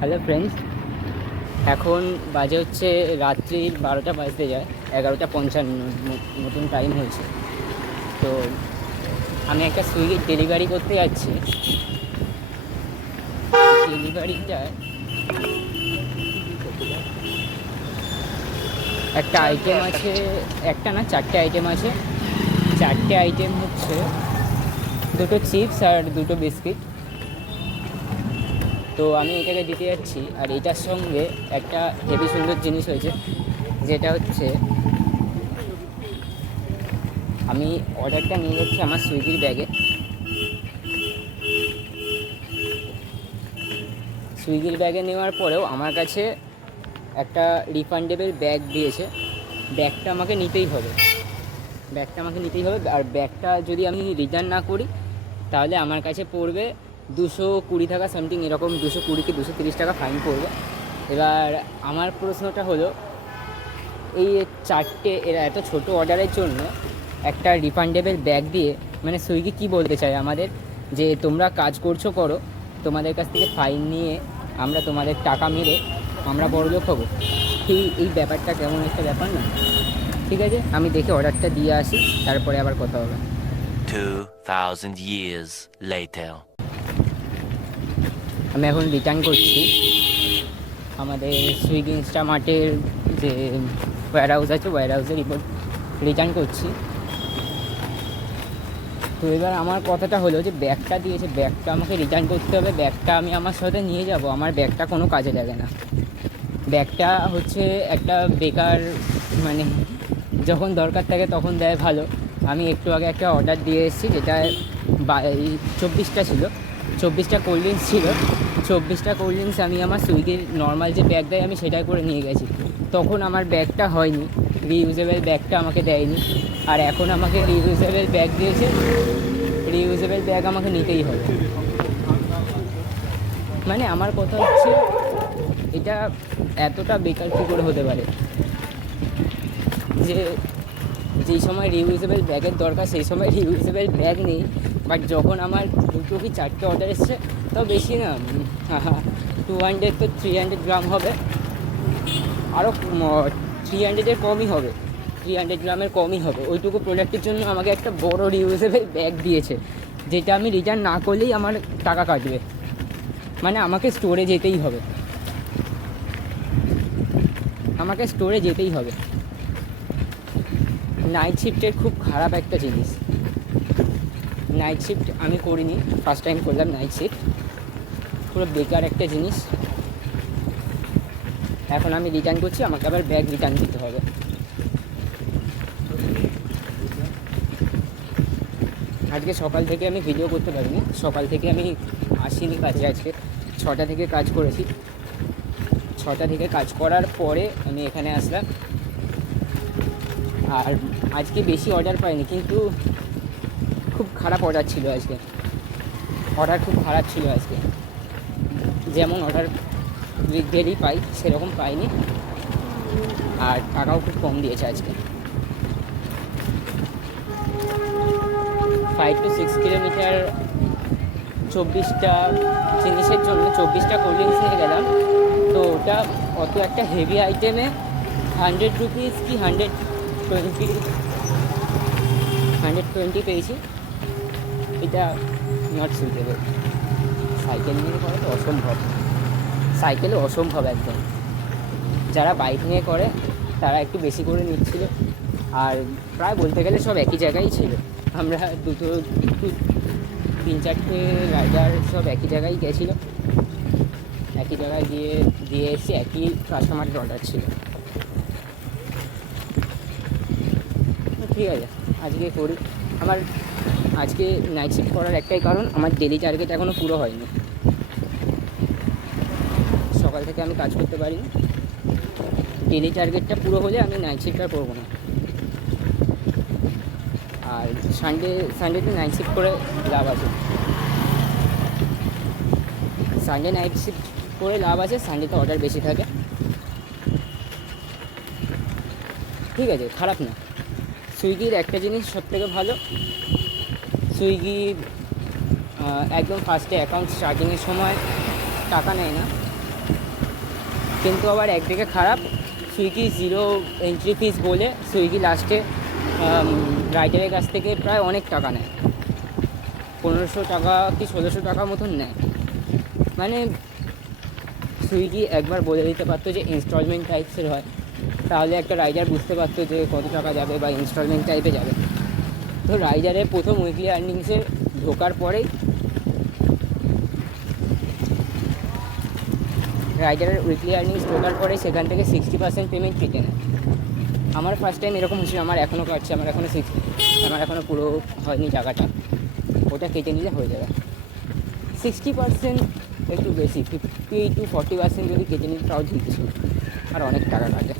Hello friends, এখন বাজে হচ্ছে রাত্রির 12টা বাজতে যায়, 11:55 মতন টাইম হয়েছে। তো আমি একটা সুইগির ডেলিভারি করতে যাচ্ছি। ডেলিভারিটা একটা আইটেম আছে, একটা না 4টে আইটেম আছে। 4টে আইটেম হচ্ছে 2টো চিপস আর 2টো বিস্কিট। তো আমি এটাকে দিতে যাচ্ছি, আর এটার সঙ্গে একটা হেভি সুন্দর জিনিস হয়েছে, যেটা হচ্ছে আমি অর্ডারটা নিয়ে যাচ্ছি আমার সুইগির ব্যাগে। সুইগির ব্যাগে নেওয়ার পরেও আমার কাছে একটা রিফান্ডেবল ব্যাগ দিয়েছে। ব্যাগটা আমাকে নিতেই হবে, আর ব্যাগটা যদি আমি রিটার্ন না করি তাহলে আমার কাছে পড়বে 220 টাকা সামথিং, এরকম 220 কি 230 টাকা ফাইন পড়বে। এবার আমার প্রশ্নটা হলো, এই 4টে এরা এত ছোট অর্ডারের জন্য একটা রিফান্ডেবল ব্যাগ দিয়ে মানে সুইগি কি বলতে চায় আমাদের, যে তোমরা কাজ করছো করো, তোমাদের কাছ থেকে ফাইন নিয়ে আমরা তোমাদের টাকা মেরে আমরা বড়লোক হবো। এই ব্যাপারটা কেমন একটা ব্যাপার না? ঠিক আছে, আমি দেখে অর্ডারটা দিয়ে আসি, তারপরে আবার কথা হবে। 2000 years later. আমি এখন রিটার্ন করছি আমাদের সুইগি ইনস্টামার্টের যে ওয়্যার হাউস আছে, ওয়্যার হাউসের রিটার্ন করছি। তো এবার আমার কথাটা হলো যে ব্যাগটা দিয়েছে, ব্যাগটা আমাকে রিটার্ন করতে হবে। ব্যাগটা আমি আমার সাথে নিয়ে যাব, আমার ব্যাগটা কোনো কাজে লাগে না। ব্যাগটা হচ্ছে একটা বেকার, মানে যখন দরকার থাকে তখন দেয় ভালো। আমি একটু আগে একটা অর্ডার দিয়ে এসেছি, যেটা 24টা ছিল, 24টা কোল্ড ড্রিঙ্কস ছিল। 24টা কোল্ড ড্রিঙ্কস আমি আমার সুইগির নর্মাল যে ব্যাগ দেয় আমি সেটাই করে নিয়ে গেছি। তখন আমার ব্যাগটা হয়নি, রিইউজেবল ব্যাগটা আমাকে দেয়নি। আর এখন আমাকে রিইউজেবল ব্যাগ দিয়েছে, রিইউজেবল ব্যাগ আমাকে নিতেই হবে। মানে আমার কথা হচ্ছে এটা এতটা বেকার কী করে হতে পারে, যে যেই সময় রিইউজেবল ব্যাগের দরকার সেই সময় রিইউজেবল ব্যাগ নেই। বাট যখন আমার 2টো কি 4টে অর্ডার এসছে, তাও বেশি না, 200 তো 300 গ্রাম হবে, আরও 300-এর কমই হবে, 300 গ্রামের কমই হবে। ওইটুকু প্রোডাক্টের জন্য আমাকে একটা বড় রিইউজেবল ব্যাগ দিয়েছে, যেটা আমি রিটার্ন না করলেই আমার টাকা কাটবে। মানে আমাকে স্টোরে যেতেই হবে, নাইট শিফটের খুব খারাপ একটা জিনিস। নাইট শিফট আমি করিনি, ফার্স্ট টাইম করলাম নাইট শিফট, পুরো বেকার একটা জিনিস। এখন আমি রিটার্ন করছি, আমাকে আবার ব্যাগ রিটার্ন দিতে হবে। আজকে সকাল থেকে আমি ভিডিও করতে পারিনি, সকাল থেকে আমি আসিনি কাজে। আজকে 6টা থেকে কাজ করেছি, 6টা থেকে কাজ করার পরে আমি এখানে আসলাম। আর আজকে বেশি অর্ডার পাইনি, কিন্তু খুব খারাপ অর্ডার ছিল আজকে, খুব খারাপ ছিল আজকে। যেমন অর্ডার ডেলি পাই সেরকম পাইনি, আর টাকাও খুব কম দিয়েছে আজকে। 5 to 6 কিলোমিটার 24টা জিনিসের জন্য 24টা কোল্ড ড্রিঙ্কস নিয়ে গেলাম। তো ওটা অত একটা হেভি আইটেমে 100 রুপিস কি 120 পেয়েছি। এটা নট সুইটেবল। সাইকেল নিয়ে করা তো অসম্ভব, সাইকেলে অসম্ভব একদম। যারা বাইক নিয়ে করে তারা একটু বেশি করে নিচ্ছিল, আর প্রায় বলতে গেলে সব একই জায়গায় ছিল। আমরা 3-4টে রাইডার সব একই জায়গায় গেছিলো, একই জায়গায় দিয়ে এসেছি, একই কাস্টমারের অর্ডার ছিল। ঠিক আছে, আজকে করি। আমার আজকে নাইট শিফট করার একটাই কারণ, আমার ডেলি টার্গেট এখনও পুরো হয়নি। সকাল থেকে আমি কাজ করতে পারিনি, ডেলি টার্গেটটা পুরো হলে আমি নাইট শিফট আর করবো না। আর সানডেতে নাইট শিফট করে লাভ আছে, সানডে নাইট শিফট করে লাভ আছে, সানডেতে অর্ডার বেশি থাকে। ঠিক আছে, খারাপ না। সুইগির একটা জিনিস সবথেকে ভালো, সুইগি একদম ফার্স্টে অ্যাকাউন্ট স্টার্টিংয়ের সময় টাকা নেয় না, কিন্তু আবার একদিকে খারাপ, সুইগি জিরো এন্ট্রি ফিস বলে সুইগি লাস্টে রাইডারের কাছ থেকে প্রায় অনেক টাকা নেয়, 1500 টাকা কি 1600 টাকা মতন নেয়। মানে সুইগি একবার বলে দিতে পারতো যে ইনস্টলমেন্ট টাইপসের হয়, তাহলে একটা রাইডার বুঝতে পারতো যে কত টাকা যাবে বা ইনস্টলমেন্ট টাইপে যাবে। তো রাইডারের প্রথম উইকলি আর্নিংসে ঢোকার পরেই ঢোকার পরে সেখান থেকে 60% পেমেন্ট কেটে নেয়। আমার ফার্স্ট টাইম এরকম হচ্ছিল, আমার এখনও কাটছে, আমার এখনও পুরো হয়নি টাকাটা, ওটা কেটে নিলে হয়ে যাবে। 60% একটু বেশি, 50 to 40% যদি কেটে নিতে তাও ঠিক ছিল, আর অনেক টাকা কাটে।